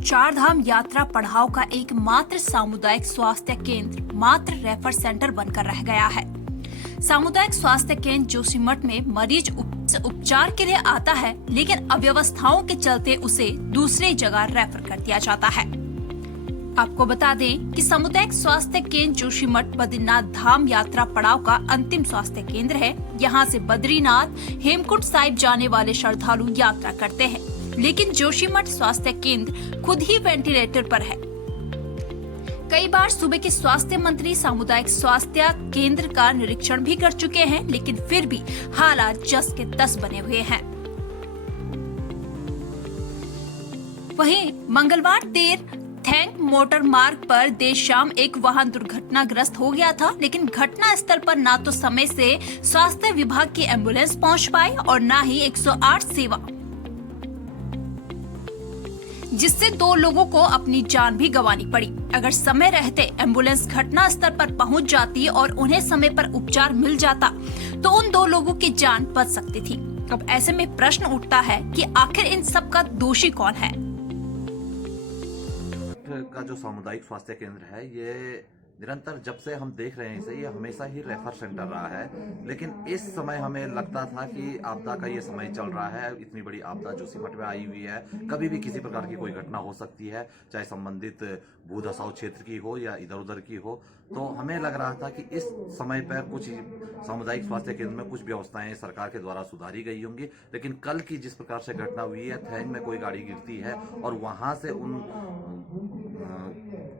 चार धाम यात्रा पड़ाव का एकमात्र सामुदायिक स्वास्थ्य केंद्र मात्र रेफर सेंटर बनकर रह गया है। सामुदायिक स्वास्थ्य केंद्र जोशीमठ में मरीज उपचार के लिए आता है, लेकिन अव्यवस्थाओं के चलते उसे दूसरी जगह रेफर कर दिया जाता है। आपको बता दें कि सामुदायिक स्वास्थ्य केंद्र जोशीमठ बद्रीनाथ धाम यात्रा पड़ाव का अंतिम स्वास्थ्य केंद्र है। यहाँ से बद्रीनाथ हेमकुंड साहिब जाने वाले श्रद्धालु यात्रा करते हैं, लेकिन जोशीमठ स्वास्थ्य केंद्र खुद ही वेंटिलेटर पर है। कई बार सूबे के स्वास्थ्य मंत्री सामुदायिक स्वास्थ्य केंद्र का निरीक्षण भी कर चुके हैं, लेकिन फिर भी हालात जस के तस बने हुए हैं। वहीं मंगलवार देर थैंक मोटर मार्ग पर देर शाम एक वाहन दुर्घटनाग्रस्त हो गया था, लेकिन घटना स्थल पर ना तो समय से स्वास्थ्य विभाग की एम्बुलेंस पहुंच पाई और ना ही 108 सेवा, जिससे 2 लोगों को अपनी जान भी गंवानी पड़ी। अगर समय रहते एम्बुलेंस घटना स्थल पर पहुंच जाती और उन्हें समय पर उपचार मिल जाता तो उन 2 लोगों की जान बच सकती थी। अब ऐसे में प्रश्न उठता है कि आखिर इन सब का दोषी कौन है। का जो सामुदायिक स्वास्थ्य केंद्र है, ये निरंतर जब से हम देख रहे हैं इसे, ये हमेशा ही रेफर सेंटर रहा है। लेकिन इस समय हमें लगता था कि आपदा का ये समय चल रहा है, इतनी बड़ी आपदा जोशीमठ में आई हुई है, कभी भी किसी प्रकार की कोई घटना हो सकती है, चाहे संबंधित भू धसाव क्षेत्र की हो या इधर उधर की हो। तो हमें लग रहा था कि इस समय पर कुछ सामुदायिक स्वास्थ्य केंद्र में कुछ व्यवस्थाएं सरकार के द्वारा सुधारी गई होंगी। लेकिन कल की जिस प्रकार से घटना हुई है, थैंग में कोई गाड़ी गिरती है और वहां से उन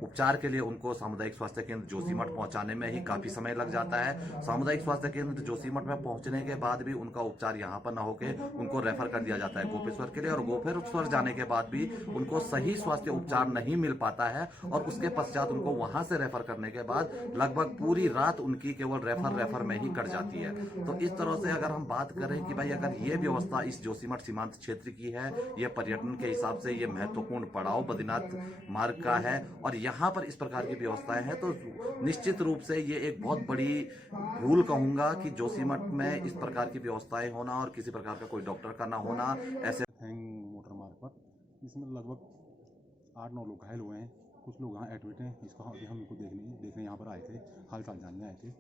उपचार के लिए उनको सामुदायिक स्वास्थ्य केंद्र जोशीमठ पहुंचाने में ही काफी समय लग जाता है। सामुदायिक स्वास्थ्य केंद्र जोशीमठ में पहुंचने के बाद भी उनका उपचार यहां पर न होके उनको रेफर कर दिया जाता है गोपेश्वर के लिए, और गोपेश्वर जाने के बाद भी उनको सही स्वास्थ्य उपचार नहीं मिल पाता है और उसके पश्चात उनको वहां से रेफर करने के बाद लगभग पूरी रात उनकी केवल रेफर में ही कट जाती है। तो इस तरह से अगर हम बात करें कि भाई अगर ये व्यवस्था इस जोशीमठ सीमांत क्षेत्र की है, ये पर्यटन के हिसाब से ये महत्वपूर्ण पड़ाव बद्रीनाथ मार्ग का है और यहाँ पर इस प्रकार की व्यवस्थाएं हैं, तो निश्चित रूप से ये एक बहुत बड़ी भूल कहूंगा कि जोशीमठ में इस प्रकार की व्यवस्थाएं होना और किसी प्रकार का कोई डॉक्टर का ना होना। ऐसे मोटर मार्ग पर इसमें लगभग 8-9 लोग घायल हुए हैं, कुछ लोग यहाँ एडमिट हैं। इसका अभी हम इनको देखने यहाँ पर आए थे, हाल चाल जानने आए थे।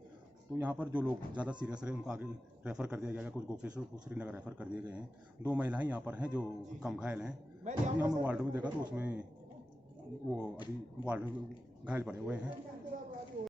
तो यहाँ पर जो लोग ज़्यादा सीरियस रहे उनको आगे रेफ़र कर दिया गया, कुछ गोपेश्वर कुछ श्रीनगर रेफ़र कर दिए गए हैं। 2 महिलाएं यहाँ पर हैं जो कम घायल हैं। अभी हमने वार्ड में देखा तो उसमें वो अभी वार्ड में घायल पड़े हुए हैं।